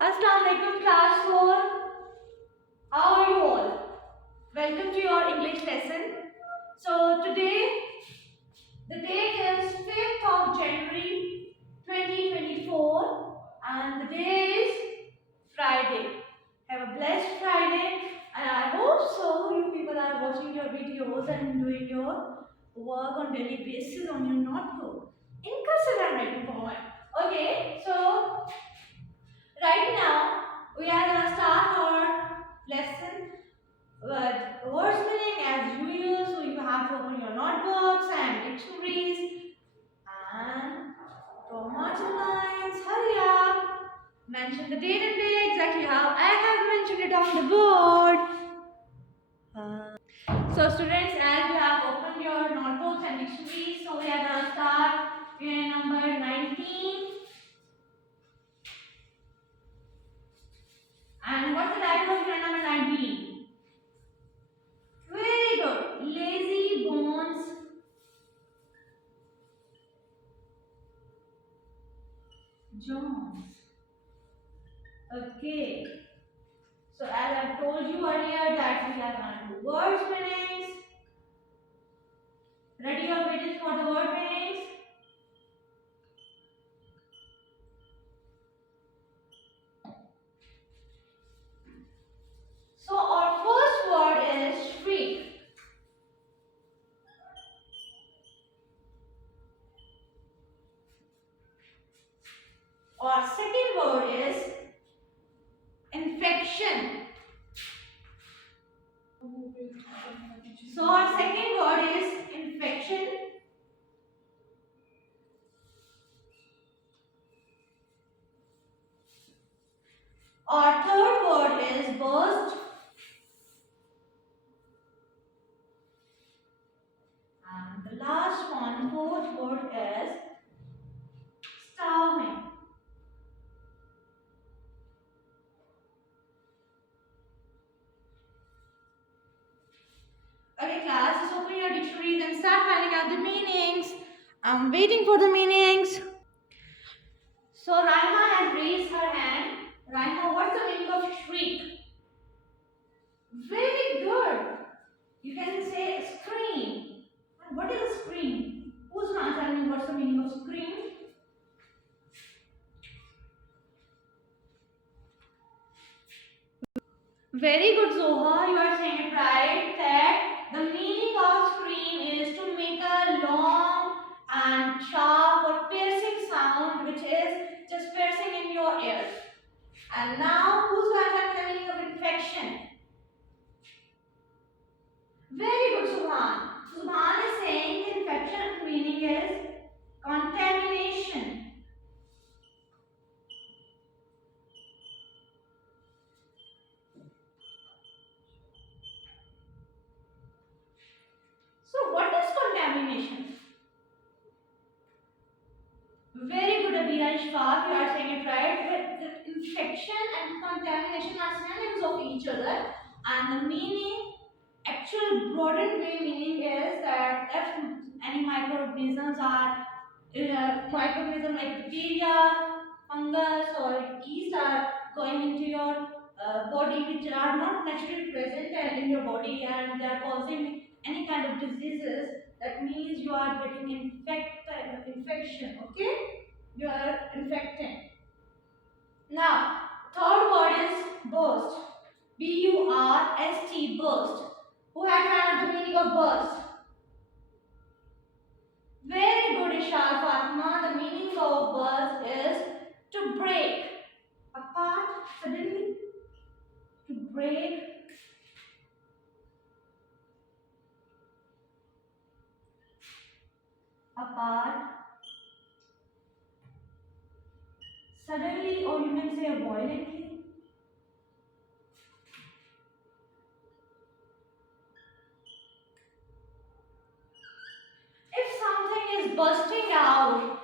Assalamu alaikum class 4. How are you all? Welcome to your English lesson. So today the date is 5th of January 2024 and the day is Friday. Have a blessed Friday and I hope so you people are watching your videos and doing your work on daily basis on your notebook in cursive handwriting format. Okay, so right now, we are going to start our lesson with words meaning as usual. So you have to open your notebooks and dictionaries and draw margin lines. Hurry up. Mention the date and day exactly how I have mentioned it on the board. So students, as you have opened your notebooks and dictionaries, so we are going to start unit number 19. And what's the title of unit number 19? Very good. Lazy bones Jones. Okay. So as I told you earlier that we are going to do words meanings. Ready your pages for the word meanings? So our first word is shriek. Our second word is infection. So our second word is infection. Our third word is burst. And the last one, fourth word is starving. Okay class, just open your dictionaries and start finding out the meanings. I'm waiting for the meanings. So Raima has raised her hand. Raima, what's the meaning of shriek? Very good. You can say scream. And what is a scream? Who's going to tell me what's the meaning of scream? Very good, Zoha. You are saying it right. That the meaning of scream is to make a long and sharp or piercing sound, which is just piercing in your ears. And now, who's going to tell me the meaning of infection? Very good, Subhan. Subhan is saying infection meaning is contamination. So, what is contamination? Very good, Abhiya Ishfaq. You are saying it right. But the infection and contamination are synonyms of each other, and the meaning, actual broadened way meaning is that if any microorganisms are microorganisms like bacteria, fungus, or yeast are going into your body, which are not naturally present in your body, and they are causing any kind of diseases. That means you are getting infection. Okay, you are infecting. Now, third word is burst. B-U-R-S-T, burst. Who had found the meaning of burst? Very good, Ishal Fatma. The meaning of burst is to break apart suddenly, to break apart suddenly, or you can say violently. If something is bursting out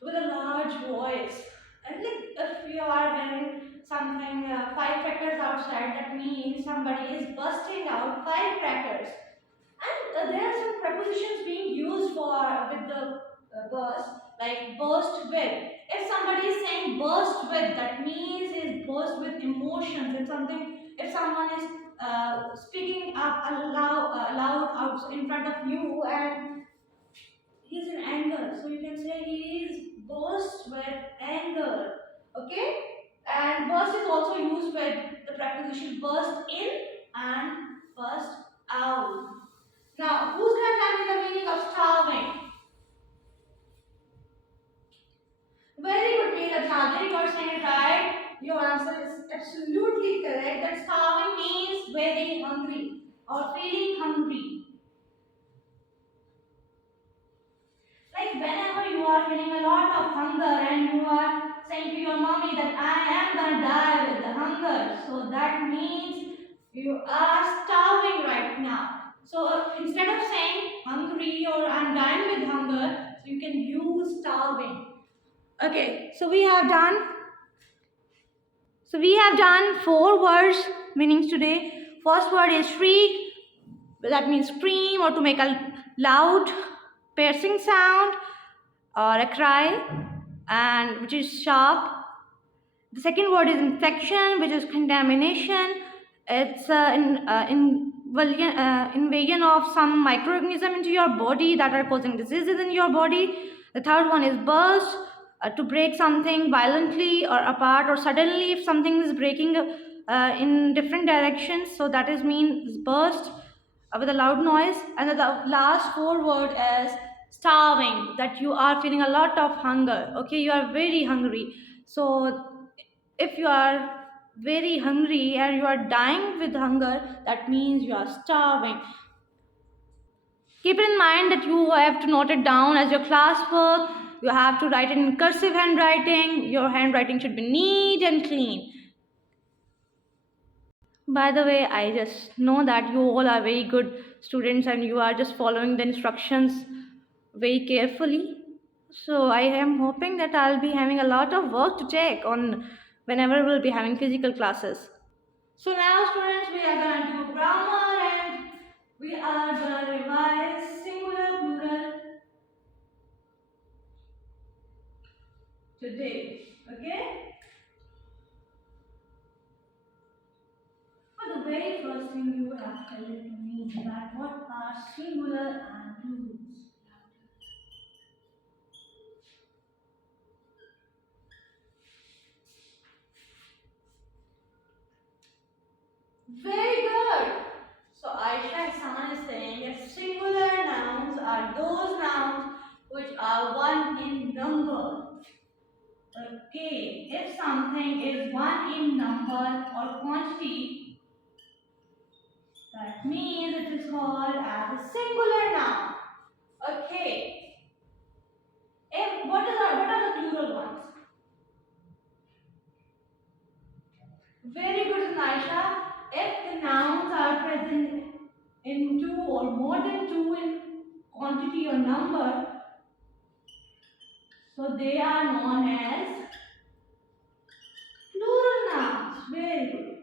with a large voice, and like if you are wearing something firecrackers outside, that means somebody is bursting out firecrackers. And there are some prepositions being used for with the burst, like burst with. If somebody is saying burst with, that means is burst with emotions. If someone is speaking up loud out in front of you and he's in anger, so you can say he is burst with anger. Okay, and burst is also used with the preposition burst in and burst out. Now, who's gonna tell me the meaning of starving? Very good, Meera. Very good, saying it right. Your answer is absolutely correct. That starving means very hungry or feeling hungry. Like whenever you are feeling a lot of hunger and you are saying to your mommy that I am gonna die with the hunger, so that means you are starving right now. So instead of saying hungry or I'm dying with hunger, so you can use starving. Okay, so we have done 4 words meanings today. First word is shriek, that means scream or to make a loud, piercing sound or a cry, and which is sharp. The second word is infection, which is contamination. It's invasion of some microorganism into your body that are causing diseases in your body. The third one is burst, to break something violently or apart or suddenly if something is breaking in different directions. So that is means burst with a loud noise. And the last 4 word is starving, that you are feeling a lot of hunger. Okay, you are very hungry. So if you are very hungry and you are dying with hunger, that means you are starving. Keep in mind that you have to note it down as your classwork. You have to write it in cursive handwriting. Your handwriting should be neat and clean. By the way, I just know that you all are very good students and you are just following the instructions very carefully. So I am hoping that I'll be having a lot of work to take on whenever we'll be having physical classes. So now students, we are going to do grammar and we are going to revise singular plural today. Okay? For the very first thing you have to tell it to me that what are singular and plurals? Very good. So Aisha Hassan is saying that singular nouns are those nouns which are one in number. Okay, if something is one in number or quantity, that means it is called as a singular noun. Okay. What are the plural ones? Very good, Aisha. If the nouns are present in 2 or more than 2 in quantity or number, so they are known as plural nouns. Very good.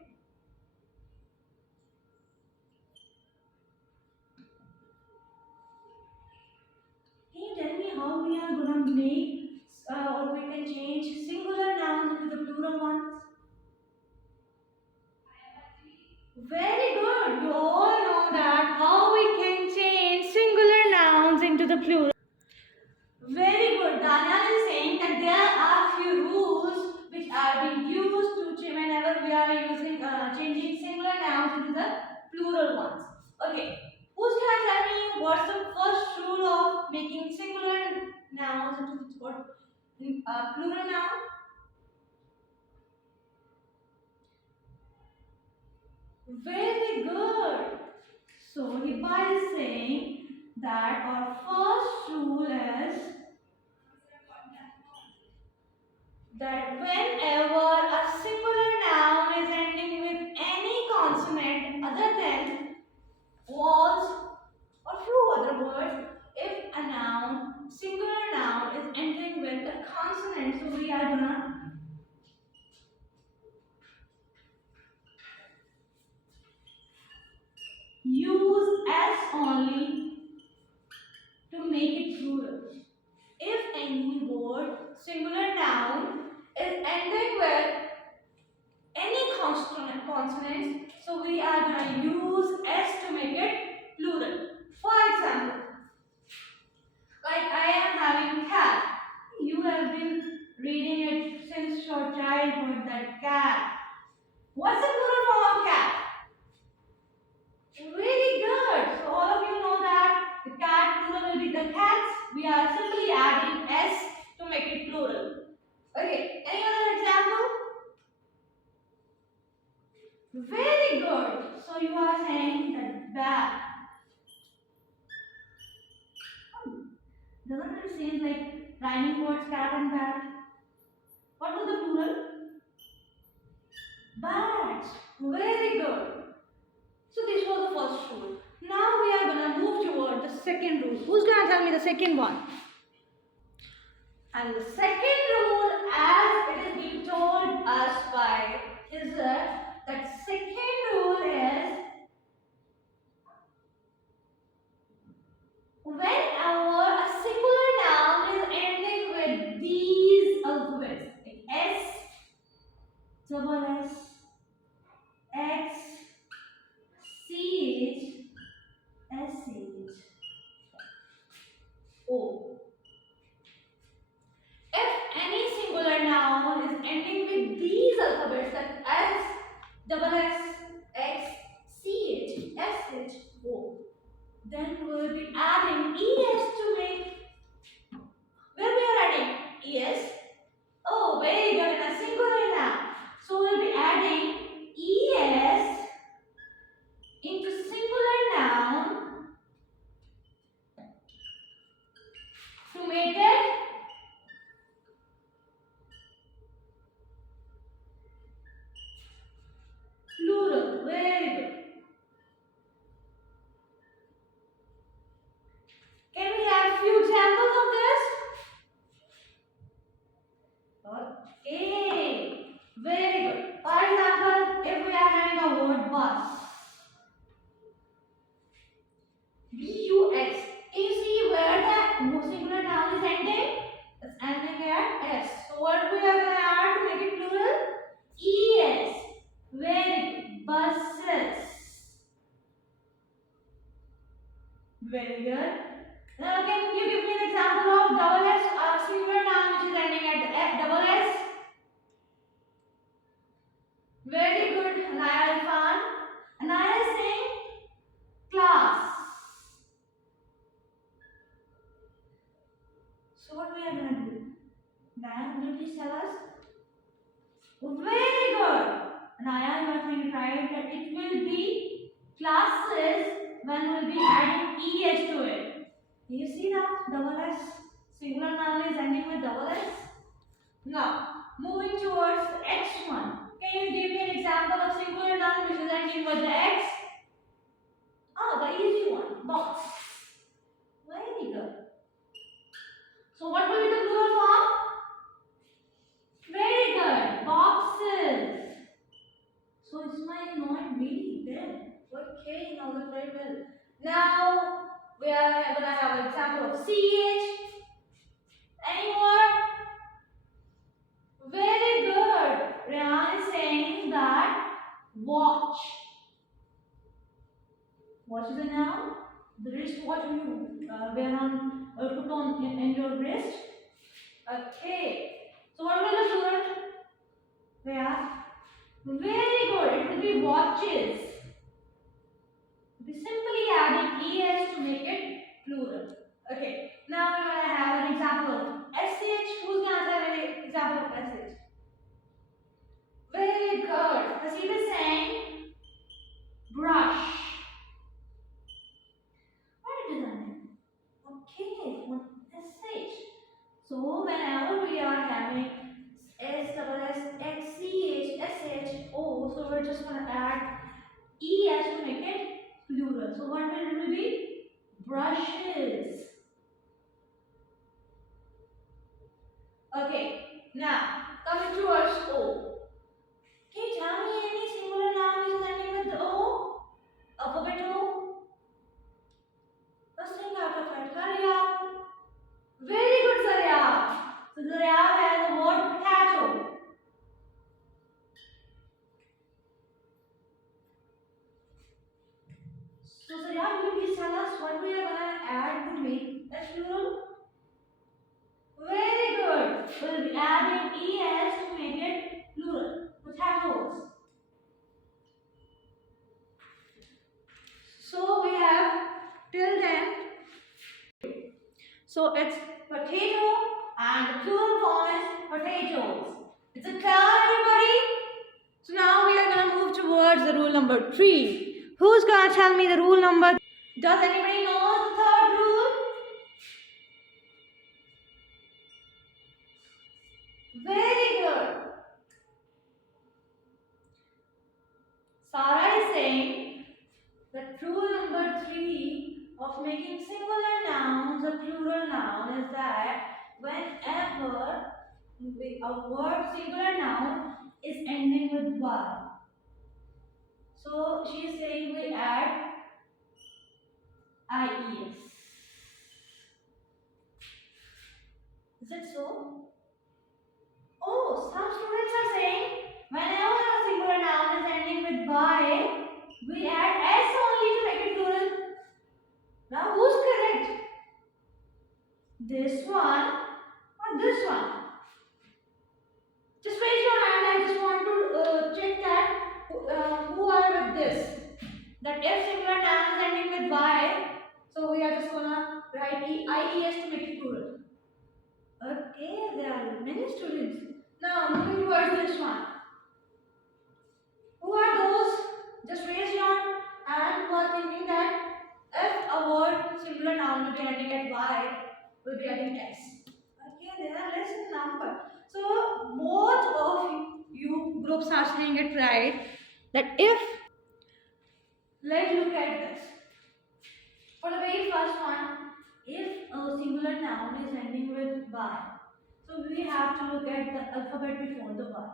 Can you tell me how we are going to make or we can change singular nouns into the plural ones? Very good. You all know that how we can change singular nouns into the plural. Very good. Daniel is saying that there are few rules which are being used to whenever we are using changing singular nouns into the plural ones. Okay. Who's gonna tell me what's the first rule of making singular nouns into the plural noun? Very good. So Hiba is saying that our first rule is that whenever a singular noun is ending with any consonant other than was or few other words, if a noun, singular noun is ending with a consonant, so we are gonna use S only to make it plural. If any word, singular noun, is ending consonants. So we are going to use S to make it plural. For example, like I am having cat. You have been reading it since your childhood, that cat. What's the plural form of cat? Very good. So all of you know that the cat plural will be the cats. We are simply adding S to make it plural. Okay, any other example? Very good. So you are saying that bat. Doesn't it seem like rhyming words cat and bat? What was the plural? Bats. Very good. So this was the first rule. Now we are going to move toward the second rule. Who's going to tell me the second one? And the second rule, as it is being told us by is that second rule is whenever a singular noun is ending with these alphabets, like S, double S, X, CH, SH, O. If any singular noun is ending with these alphabets, like S, double S, X, CH, SH, O, then we will be adding ES to make. Where we are adding ES? Oh, very good, in a singular noun. So we will be adding ES into singular noun to make it plural. Very good. Can we have few examples of this? Okay. Very good. For example, if we are having a word bus. B-U-S. You see where the singular noun is ending? It's ending at S. So what we are going to add to make it plural? E-S. Very good. Buses. Very good. Now can you give me an example of double S, a singular noun which is ending at F, double S? Very good, Anaya Irfan. Anaya is saying class. So what we are going to do? Diane, will you please tell us? Very good. Anaya, you are saying it right that it will be classes when we'll be adding ES to it. Do you see now? Double S. Singular noun is ending with double S. Now, moving towards the next one. Can you give me an example of singular noun which is ending with the X? Oh, the easy one. Box. Very good. So what will be the plural form? Very good. Boxes. So Ismail not really there. Okay, now that's very well. Now we are going to have an example of CH. Any more? Very good. Rihan is saying that watch. Watch is a noun. The wristwatch you wear on or put on in your wrist. Okay. So what will the plural? Yeah. Very good. It will be watches. We simply adding es to make it plural. Okay. Now we're going to have an example of sh. Who's going to have an example of sh? Very good. Hasib is saying brush. What is that? Okay, sh. So whenever we are having S double S X C H S H O, so we're just gonna add E S to make it plural. So what will it be? Brushes. Okay, now coming towards O. Can you tell me any singular noun which is ending with O? Alphabet O? Let's think out of it. Hurry up. Very good, Zaryab. So Zaryab has the word potato. what we are gonna add between that's plural. Very good. We'll be adding es to make it plural. Potatoes. So we have till then. So it's potato and the plural form is potatoes. Is it clear, everybody? So now we are going to move towards the rule number 3. Who's going to tell me the rule number? Does anybody know the third rule? Very good. Sarah is saying that rule number 3 of making singular nouns a plural noun is that whenever a word singular noun is ending with y. So she is saying we add ies. Is it so? Oh, some students are saying whenever a singular noun is ending with y, we add s only to make it plural. Now who's correct? This one or this one? Just raise your hand. I just want to check that who are with this. That if singular noun is ending with y, so we are just gonna write ies to make it plural. Okay, there are many students. Now moving towards this one. Who are those? Just raise your hand who are thinking that if a word singular noun will be ending at y, will be adding s. Okay, there are less in number. So both of you groups are saying it right. That if, let's look at this. For the very first one, if a singular noun is ending with y, so we have to look at the alphabet before the y.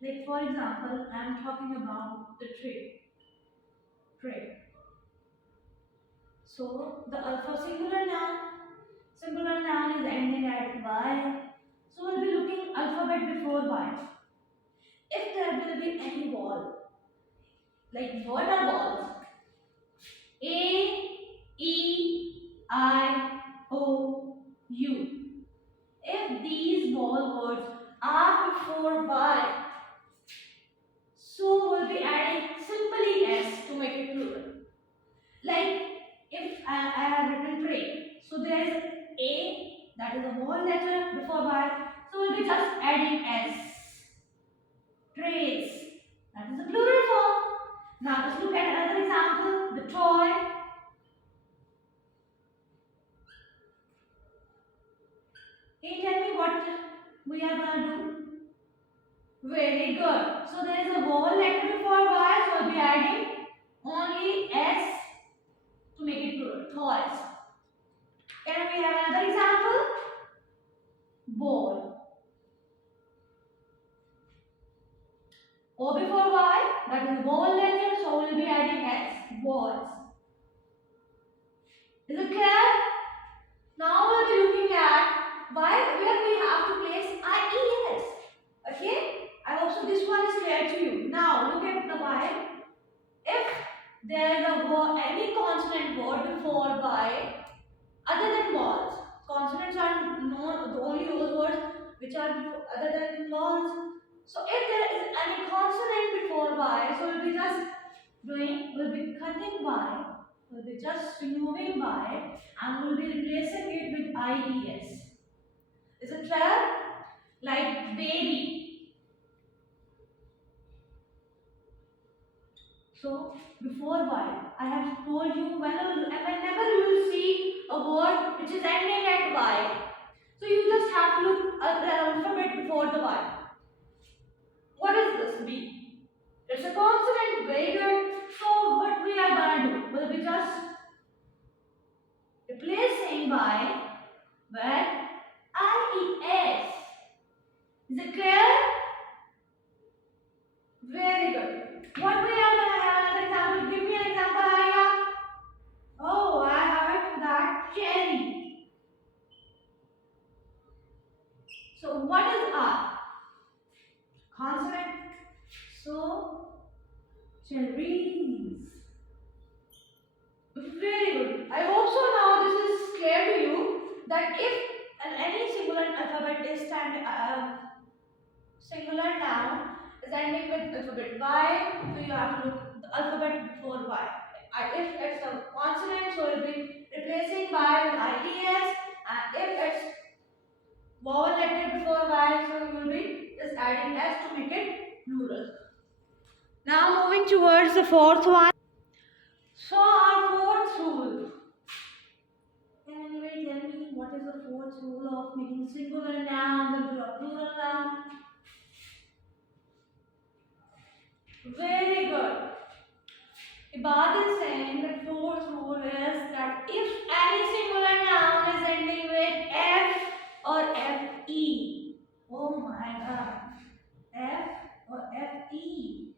Like for example, I am talking about the tray. Tray. So the singular noun is ending at y. So we'll be looking alphabet before y. If there will be any ball, like what are balls? A, E, I, O, U. If these ball words are before y, so we'll be adding simply s to make it plural. Like if I have written tray, so there is a, that is a whole letter before y, so we'll be just adding s. Trays, that is the plural form. Now let's look at another example, the toy. Can you tell me what we are going to do? Very good. So there is a whole letter before y, so we'll be adding only s to make it plural. Toys. Can we have another example? Ball. O before y, that is whole letter, so we'll be adding s. Balls. Is it clear? Now we'll be looking at where we have to place ies. Okay? I hope so this one is clear to you. Now look at the y. If there is any consonant word before y other than balls, consonants are known only those words which are other than balls. So if there is any consonant before y, so we'll be cutting y, we'll be just removing y and we'll be replacing it with ies. Is it clear? Like baby. So before y, I have told you whenever you will see a word which is ending at y, so you just have to look at the alphabet before the y. What is this B? It's a consonant, very good. So what we are going to do, we'll be just replacing y with ies. Is it clear? Very good. What we are going to have another example. Give me an example, Arya. Oh, I have that cherry. So what is R? Consonant. So cherries. Very good. I hope so now this is clear to you that if any singular alphabet is singular noun is ending with alphabet Y, so you have to look the alphabet before Y. If it's a consonant, so you'll be replacing Y with IES, and if it's vowel letter before Y, so you will be just adding S to make it plural. Now moving towards the fourth one. So our fourth rule. Can anybody tell me what is the fourth rule of making singular nouns into a plural noun? Very good. Ibad is saying that fourth rule is that if any singular noun is ending with F or FE, oh my god, F or FE.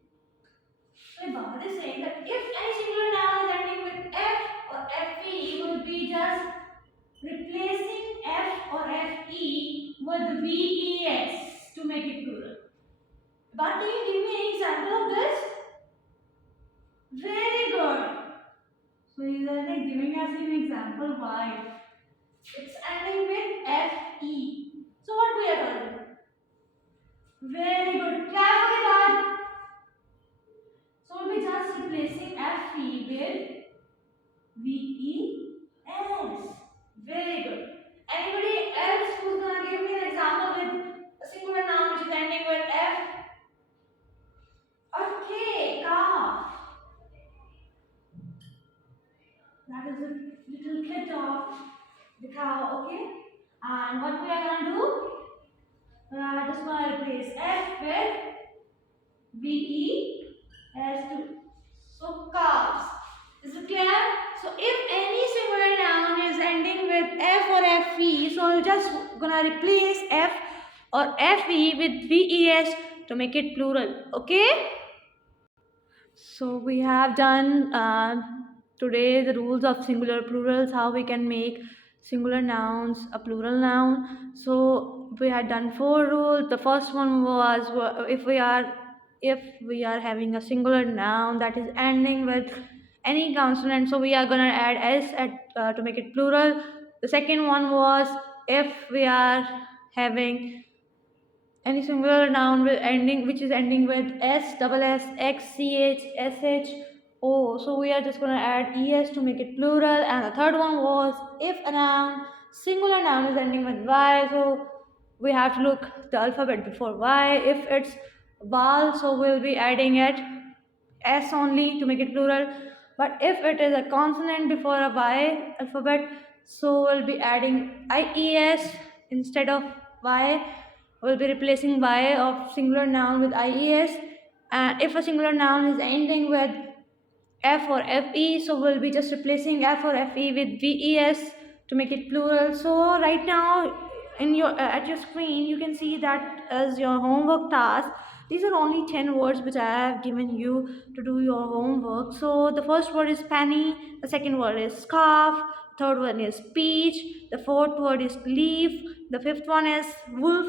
So Ibad is saying that if any singular noun is ending with F or FE, will be just replacing F or FE with VES to make it plural. But can you give me an example of this? Very good. So he is like giving us an example why. It's ending with FE. So what we are going to do? Very good. Clap for the God. So we'll be just replacing FE with VES. Very good. Anybody else who's gonna give me an example with a singular noun which is ending with F? Okay, calf. That is a little kid of the cow, okay? And what we are gonna do? We are just gonna replace F with VES to so calves. Is it clear? So if any singular noun is ending with F or FE, so we're just gonna replace F or FE with VES to make it plural. Okay? So we have done today the rules of singular plurals, how we can make singular nouns a plural noun. So we had done 4 rules. The first one was if we are having a singular noun that is ending with any consonant, so we are gonna add s to make it plural. The second one was if we are having any singular noun with ending which is ending with s, double s, x, ch, sh, o. So we are just going to add es to make it plural. And the third one was if a noun, singular noun is ending with y, so we have to look the alphabet before y. If it's vowel, so we'll be adding it s only to make it plural. But if it is a consonant before a y alphabet, so we'll be adding ies instead of y. We'll be replacing y of singular noun with ies. And if a singular noun is ending with f or fe, so we'll be just replacing f or fe with ves to make it plural. So right now in your at your screen you can see that as your homework task, these are only 10 words which I have given you to do your homework. So the first word is penny, the second word is scarf, third one is peach, the fourth word is leaf, the fifth one is wolf,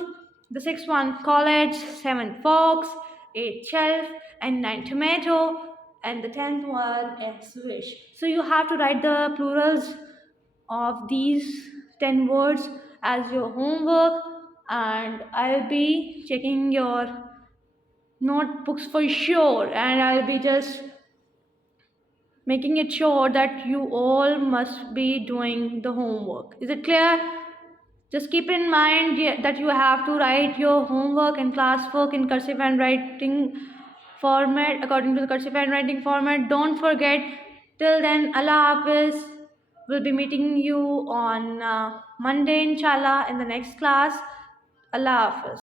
the sixth one college, seventh fox, eighth shelf, and ninth tomato, and the 10th one is wish. So you have to write the plurals of these 10 words as your homework, and I'll be checking your notebooks for sure, and I'll be just making it sure that you all must be doing the homework. Is it clear? Just keep in mind that you have to write your homework and classwork in cursive handwriting format, according to the cursive handwriting format. Don't forget. Till then, Allah Hafiz. We'll be meeting you on Monday, inshallah, in the next class. Allah Hafiz.